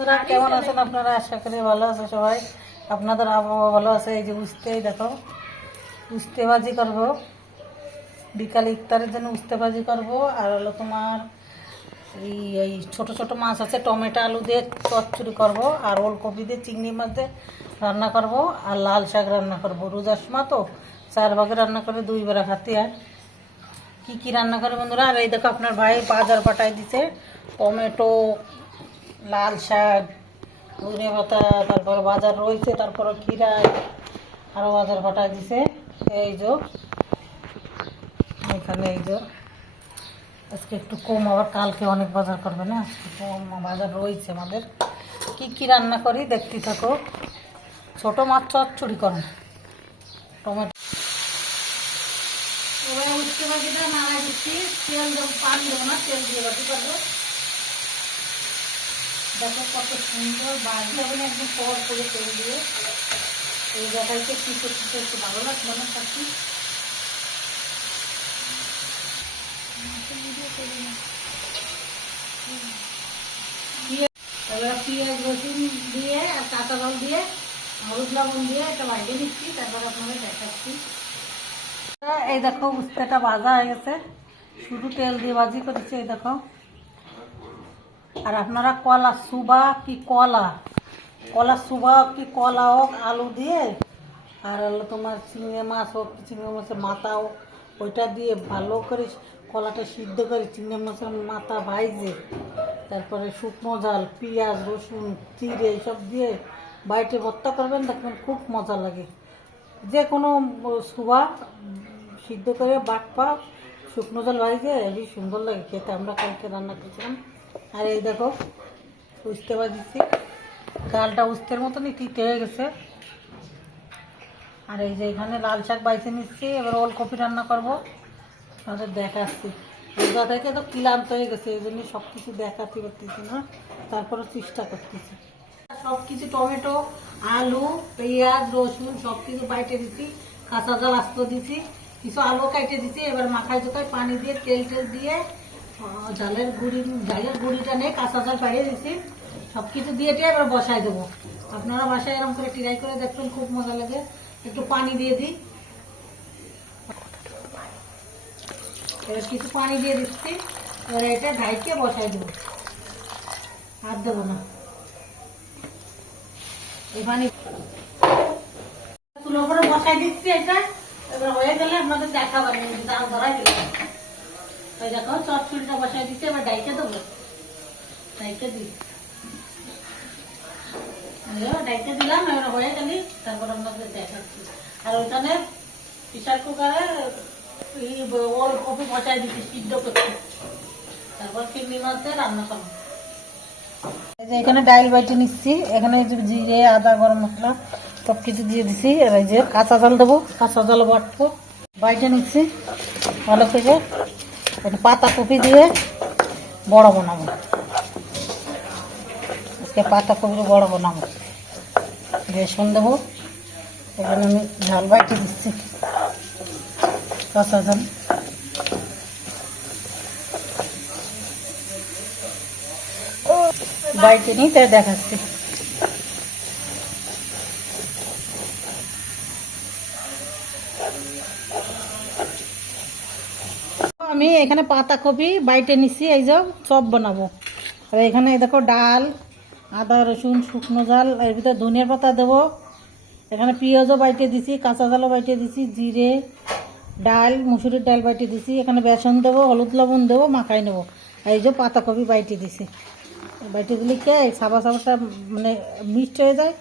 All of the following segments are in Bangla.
বন্ধুরা কেমন আছেন আপনারা? আশা করি ভালো আছে সবাই। আপনাদের আবহাওয়া ভালো আছে। এই যে উস্তেই দেখো, উস্তে ভাজি করবো বিকালে ইফতারের জন্য। উস্তে ভাজি করবো আর হলো তোমার এই ছোট ছোট মাছ আছে, টমেটো আলু দিয়ে চচ্চড়ি করবো, আর ওলকপি দিয়ে চিংড়ি মাছ দিয়ে রান্না করবো, আর লাল শাক রান্না করবো। রোজার সময় তো 4 ভাগে রান্না করে 2 বেলা খাতে হয়। কী কী রান্না করে বন্ধুরা? আর এই দেখো আপনার ভাই বাজার পাঠাই দিছে, টমেটো, লাল শাক, ধনে পাতা, তারপরে বাজার রয়েছে, তারপরে খিরা আরও বাজার পাঠাই দিছে। এই যে এখানে এই যে আজকে একটু কম, আবার কালকে অনেক বাজার করবে না, আজকে কম বাজার রয়েছে আমাদের। কি কি রান্না করি দেখতে থাকো। ছোট মাছ চচ্চড়ি করো, টমেটো এবারে উঠতে পাখিটা নাড়া দিচ্ছি। তেল দেবো, পানি দেবো না, তেল দিয়ে বাটি করবো। দেখো কত সুন্দর বাজি হবে না, একদম পর করে তেল দিয়ে। এই জায়গাটাকে কিছু কিছু একটু ভালো লাগবে না থাকি। এবার পেঁয়াজ রসুন দিয়ে আর কাঁচা জল দিয়ে হলুদ লবণ দিয়ে একটা ভাজে নিচ্ছি, তারপর আপনাদের দেখাচ্ছি। এই দেখো উস্তেটা ভাজা হয়ে গেছে, শুধু তেল দিয়ে ভাজি করেছি। এই দেখো। আর আপনারা কলা সুবা কি কলা সুবা কি কলা হোক, আলু দিয়ে আর হলো তোমার চিংড়ি মাছ হোক, চিংড়ি মাছের মাথা হোক, ওইটা দিয়ে ভালো করে কলাটা সিদ্ধ করে চিংড়ি মাছের মাথা ভাইজে, তারপরে শুকনো ঝাল, পেঁয়াজ রসুন চিড়ে এইসব দিয়ে বাইটে ভর্তা করবেন, দেখবেন খুব মজা লাগে। যে কোনো সুবা সিদ্ধ করে বাটপা শুকনো ঝাল ভাইজে হেবি সুন্দর লাগে খেতে। আমরা কালকে রান্না করেছিলাম। আর এই দেখো উস্তে ভাজিছি, ডালটা উস্তের মতনই তিতে হয়ে গেছে। আর এই যে এখানে লাল শাক বাইছে নিচ্ছি, এবার ওলকপি রান্না করবো, তাদের দেখাচ্ছি। রোজা থেকে তো ক্লান্ত হয়ে গেছে, এই জন্য সব কিছু দেখাতে পারতেছি না, তারপরে চেষ্টা করতেছি। সব কিছু টমেটো আলু পেঁয়াজ রসুন সব কিছু বাইটে দিচ্ছি, কাঁচা জাল আস্ত দিচ্ছি, কিছু আলু কাটে দিচ্ছি। এবার মাখায় চোখায় পানি দিয়ে তেল দিয়ে ঝালের গুঁড়িটা নিয়ে কাঁচা জাল পাড়িয়ে দিচ্ছি, সব কিছু দিয়ে এবার বসায় দেবো। আপনারা বাসায় এরকম করে ট্রাই করে দেখবেন, খুব মজা লাগে। একটু পানি দিয়ে দিই, এবার কিছু পানি দিয়ে দিচ্ছি। এবার এটা ঢাইকে বসাই দেবো, আর দেবো না। এই পানি চুলোর করে বসাই দিচ্ছি এটা। এবার হয়ে গেলে আপনাদের দেখাবেন, জাল ধরাই দিলাম। ওই দেখো চটচুলিটা বসাই দিচ্ছি, এবার ডাইকে দেবো। ডাইকে দিই, ডাইকে দিলাম। এবার হয়ে গেলি তারপর আপনাদের দেখাচ্ছি। আর ওইখানে প্রেসার কুকারে ওলকপি বসাই দিচ্ছি সিদ্ধ করতে, তারপর চিংড়ি মাছ দিয়ে রান্না করবো। এখানে ডাইল বাইটে নিচ্ছি, এখানে জিরে আদা গরম মশলা সব কিছু দিয়ে দিচ্ছি। আর এই যে কাঁচা জাল দেবো, কাঁচা জাল বাটবো, বাইটে নিচ্ছি ভালো থেকে। এটা পাতাকপি দিয়ে বড় বানাবো, আজকে পাতাকপি বড় বানাবো, বেসন দেবো। এখানে আমি ঝাল বাইটে দিচ্ছি, কাঁচা ঝাল। বাইটে নিই তাই দেখাচ্ছি। আমি এখানে পাতাকপি বাইটে নিচ্ছি, এই যে চপ বানাবো। আর এখানে দেখো ডাল আদা রসুন শুকনো ঝাল, এর ভিতরে ধনিয়ার পাতা দেবো। এখানে পেঁয়াজও বাইটে দিছি, কাঁচা ঝালও বাইটে দিছি, জিরে ডাল মুসুরির ডাল বাইটে দিছি। এখানে বেসন দেবো, হলুদ লবণ দেবো, মাখাই নেবো। এই যে পাতাকপি বাইটে দিছি, বাইটে দিলে কে সাবা সাবাটা মানে মিক্সড হয়ে যায়।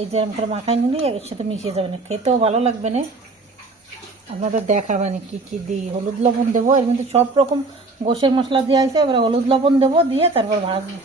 এই যে আমি করে মাখাই নিলে এর সাথে মিশিয়ে যাবে না, খেতেও ভালো লাগবে না। আপনাদের দেখাবেন কি কি দিই। হলুদ লবণ দেবো, এর মধ্যে সব রকম গোশের মশলা দিয়ে আছে। এবার হলুদ লবণ দেবো, দিয়ে তারপর ভাজবো।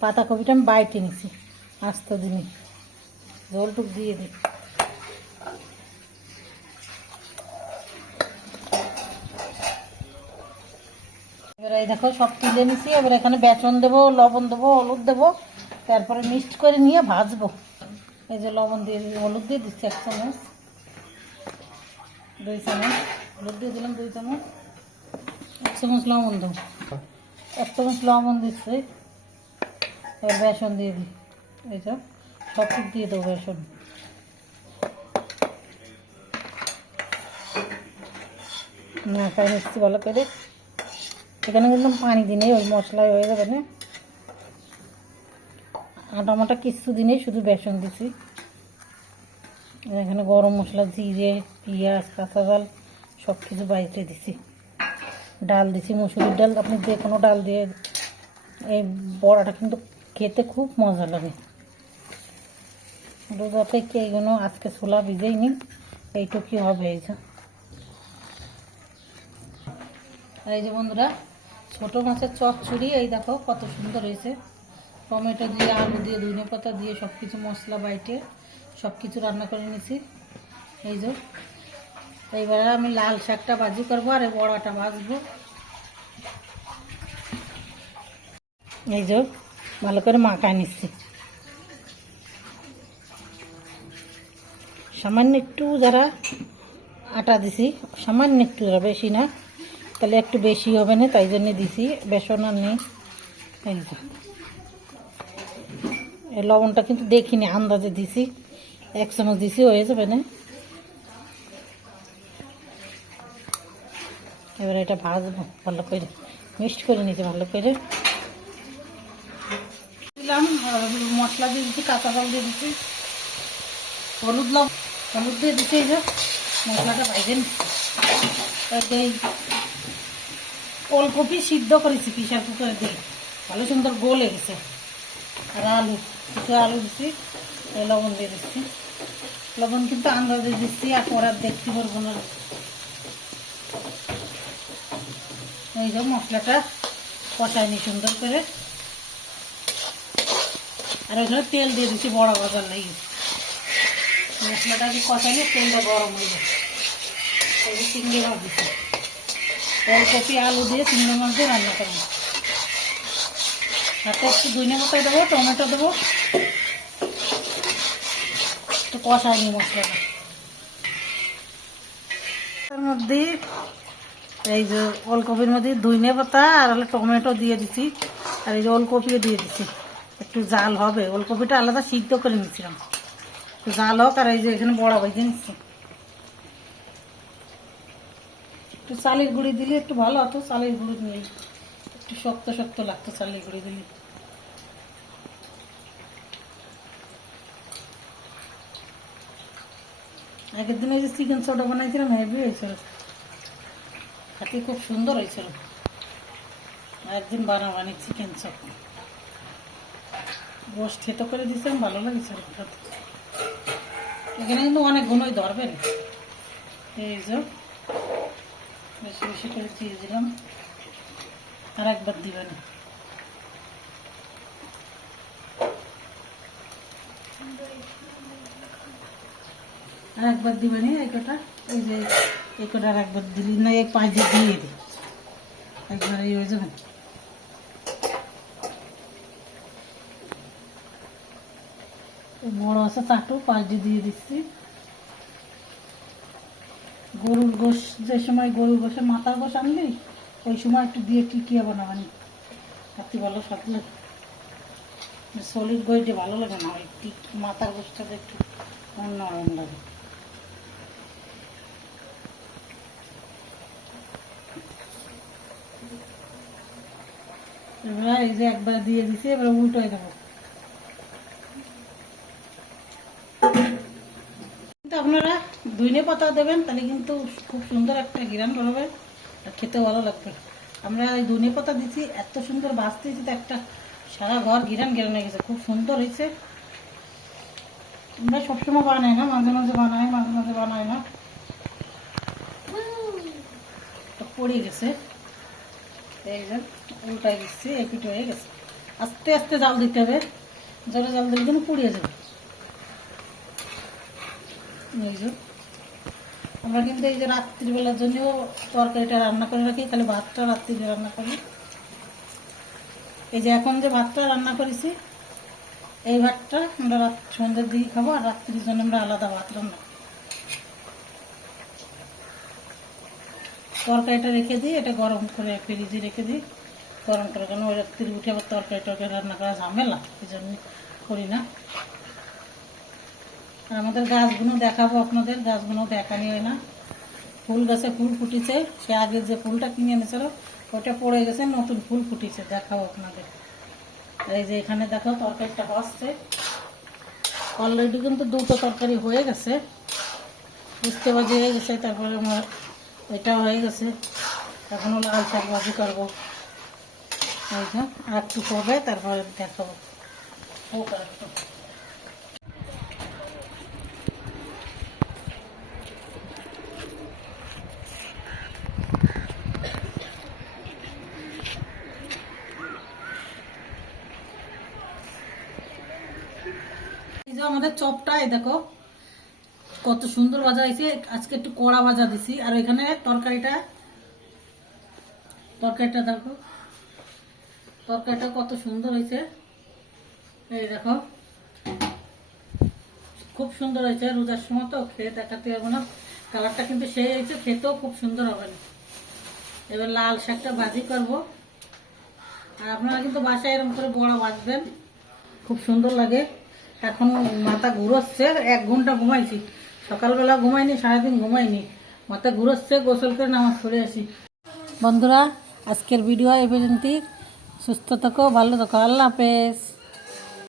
পাতাকপিটা আমি বাইটে নিছি আস্ত দিনই, ঝোলটুক দিয়ে দিই। এবার এই দেখো সব তুলে নিছি। এবার এখানে বেসন দেবো, লবণ দেবো, হলুদ দেবো, তারপরে মিক্সড করে নিয়ে ভাজবো। এই যে লবণ দিয়ে হলুদ দিয়ে দিচ্ছি 1 চামচ, 2 চামচ হলুদ দিয়ে দিলাম, 2 চামচ, 1 চামচ লবণ দেবো, 1 চামচ লবণ দিচ্ছি। এবার বেসন দিয়ে দিই, এই যে সব কিছু দিয়ে দেবো বেসন। মাখাই নিচ্ছি ভালো করে। এখানে কিন্তু পানি দিনেই ওই মশলায় হয়ে যাবে না, আটা মাটা কিচ্ছু দিনেই শুধু বেসন দিছি। এখানে গরম মশলা, জিরে, পেঁয়াজ, কাঁচা ঝাল সব কিছু বাড়িতে দিছি। ডাল দিছি, মুসুরির ডাল, আপনি যে কোনো ডাল দিয়ে এই বড়াটা কিন্তু খেতে খুব মজা লাগে। রোজা থেকে এইগুলো আজকে ছোলা ভিজেই নি, এইটুকুই হবে। এই যে বন্ধুরা, ছোটো মাছের চচ্চড়ি, এই দেখো কত সুন্দর হয়েছে। টমেটো দিয়ে, আলু দিয়ে, ধনে পাতা দিয়ে সব কিছু মশলা বাইটে সব কিছু রান্না করে নিয়েছি। এই যে এইবারে আমি লাল শাকটা ভাজি করবো আর এই বড়াটা ভাজবো। এই যে ভালো করে মাখায় নিচ্ছি, সামান্য একটু যারা আটা দিছি, সামান্য একটু, বেশি না, তাহলে একটু বেশি হবে না, তাই জন্য দিছি, বেসন আর নেই। এই যে এই লবণটা কিন্তু দেখিনি, আন্দাজে দিছি, 1 চামচ দিছি, হয়ে যাবে না। এবার এটা ভাজবো ভালো করে, মিক্সড করে নিয়েছি ভালো করে। দিলাম মশলা দিয়ে দিচ্ছি, কাঁচা জল দিয়ে দিচ্ছি, হলুদ দিয়ে দিচ্ছি। এই যে মশলাটা ভাজে নিচ্ছি। এই ওলকপি সিদ্ধ করেছি প্রেসার কুকারে দিয়ে, ভালো সুন্দর গলে গেছে। আর আলু, কিছু আলু দিচ্ছি, লবণ দিয়ে দিচ্ছি। লবণ কিন্তু আন্দাজে দিচ্ছি, আর পরে আর দেখতে পারবো না। এই যে মশলাটা কষাই নি সুন্দর করে, আর ওইখানে তেল দিয়ে দিচ্ছি বড়া ভাজার লাগে। মশলাটাকে কষাইলে তেলটা গরম হয়ে যায়। এই যে চিংড়ি মাছ দিচ্ছি, ওলকপি আলু দিয়ে চিংড়ি মাছ দিয়ে রান্না করবো। সাথে একটু ধনে পাতা দেবো, টমেটো দেবো, একটু কষাই নি মশলাটা। তার মধ্যে এই যে ওলকপির মধ্যে ধনে পাতা আর হলো টমেটো দিয়ে দিচ্ছি, আর এই যে ওলকপিও দিয়ে দিচ্ছি। একটু জাল হবে, ওলকপিটা আলাদা সিদ্ধ করে নিচ্ছিলাম, একটু জাল হোক। আর এই যে এখানে বড়া ভেজে নিচ্ছি। একটু চালের গুঁড়ি দিলে একটু ভালো হতো, চালের গুঁড়ি নেই, একটু শক্ত শক্ত লাগতো চালের গুঁড়ি দিলে। আগের দিন ওই যে চিকেন সোডা বানাইছিলাম, হেভি হয়েছিল, খেতে খুব সুন্দর হয়েছিল। একদিন বানাবানি চিকেন চপ, গোশ থেতো করে দিয়েছিলাম, ভালো লাগছিল খেতে। এখানে কিন্তু অনেক গুণই ধরবেন। এই যে বেশি বেশি করে দিয়ে দিলাম, আর একবার দিবেন। আর একবার দিবেন এই কটা, এই যে এই কটা আর একবার দিলি না, এই 5 দিয়ে দিই একবার, এই হয়ে যাবেন। বড় আছে চাটু, 5 দিয়ে দিচ্ছি। গরুর গোশ, যে সময় গরুর গোশের মাথার গোশ আনলি, ওই সময় একটু দিয়ে টিকিয়ে বানাবানি, খাতে ভালো স্বাদ লাগে। সলিড গোশটা ভালো লাগে না, ওই মাথার গোশটাতে একটু অন্যরকম লাগে। এবার এই যে একবার দিয়ে দিছি, এবার উল্টোই দেবো। কিন্তু আপনারা ধনে পাতা দেবেন, তাহলে কিন্তু খুব সুন্দর একটা ঘ্রাণ বেরোবে আর খেতে ভালো লাগবে। আমরা এই ধনে পাতা দিচ্ছি, এত সুন্দর বাঁচতে দিচ্ছি, তো একটা সারা ঘর ঘ্রাণ হয়ে গেছে, খুব সুন্দর হয়েছে। আমরা সবসময় বানাই না, মাঝে মাঝে বানাই, মাঝে মাঝে বানাই না। পড়ে গেছে, এই যে উল্টাই দিচ্ছি, এই পিঠ হয়ে গেছে। আস্তে আস্তে জাল দিতে হবে, জোরে জাল দিলে কিন্তু পুড়িয়ে যাবে। এই যে আমরা কিন্তু এই যে রাত্রিবেলার জন্য তরকারিটা রান্না করে রাখি, খালি ভাতটা রাত্রি রান্না করি। এই যে এখন যে ভাতটা রান্না করেছি, এই ভাতটা আমরা সন্ধ্যের দিকে খাবো, আর রাত্রির জন্য আমরা আলাদা ভাত রান্না। তরকারিটা রেখে দিই, এটা গরম করে ফ্রিজে রেখে দিই, গরম করে, কেন ওই রাত্রি উঠে আবার তরকারি টরকারি রান্না করা ঝামেলা, এই জন্য করি না। আর আমাদের গাছগুলো দেখাবো আপনাদের, গাছগুলো দেখানি হয় না। ফুল গাছে ফুল ফুটেছে, সে আগে যে ফুলটা কিনে এনেছিল ওটা পড়ে গেছে, নতুন ফুল ফুটেছে, দেখাবো আপনাদের। এই যে এখানে দেখো তরকারিটা হচ্ছে অলরেডি, কিন্তু দুটো তরকারি হয়ে গেছে, বুঝতে বাজে হয়ে গেছে। তারপরে আমার এটা হয়ে গেছে, এখনও লাল শাক ভাজি করবো, এই যে আর একটু হবে, তারপরে দেখাবো। হোক আর একটু। এই যে আমাদের চপটা, এই দেখো কত সুন্দর ভাজা হয়েছে, আজকে একটু কড়া ভাজা দিছি। আর এখানে তরকারিটা দেখো, তরকারিটা কত সুন্দর হয়েছে, এই দেখো খুব সুন্দর হয়েছে। রোজার সময় তো খেয়ে দেখাতে হবে না, কালারটা কিন্তু সেই হয়েছে, খেতেও খুব সুন্দর হবে। এবার লাল শাকটা ভাজি করবো। আর আপনারা কিন্তু বাসায় এরকম করে বড় ভাজবেন, খুব সুন্দর লাগে। এখন মাথা ঘুরোচ্ছে, 1 ঘন্টা ঘুমাইছি, সকালবেলা ঘুমাইনি, সারাদিন ঘুমাইনি, মাথা ঘুরোচ্ছে, গোসল করে নামাজ পড়ে আসি। বন্ধুরা, আজকের ভিডিও এই পর্যন্তই। সুস্থ থাকো, ভালো থাকো, আল্লাহ হাফেজ।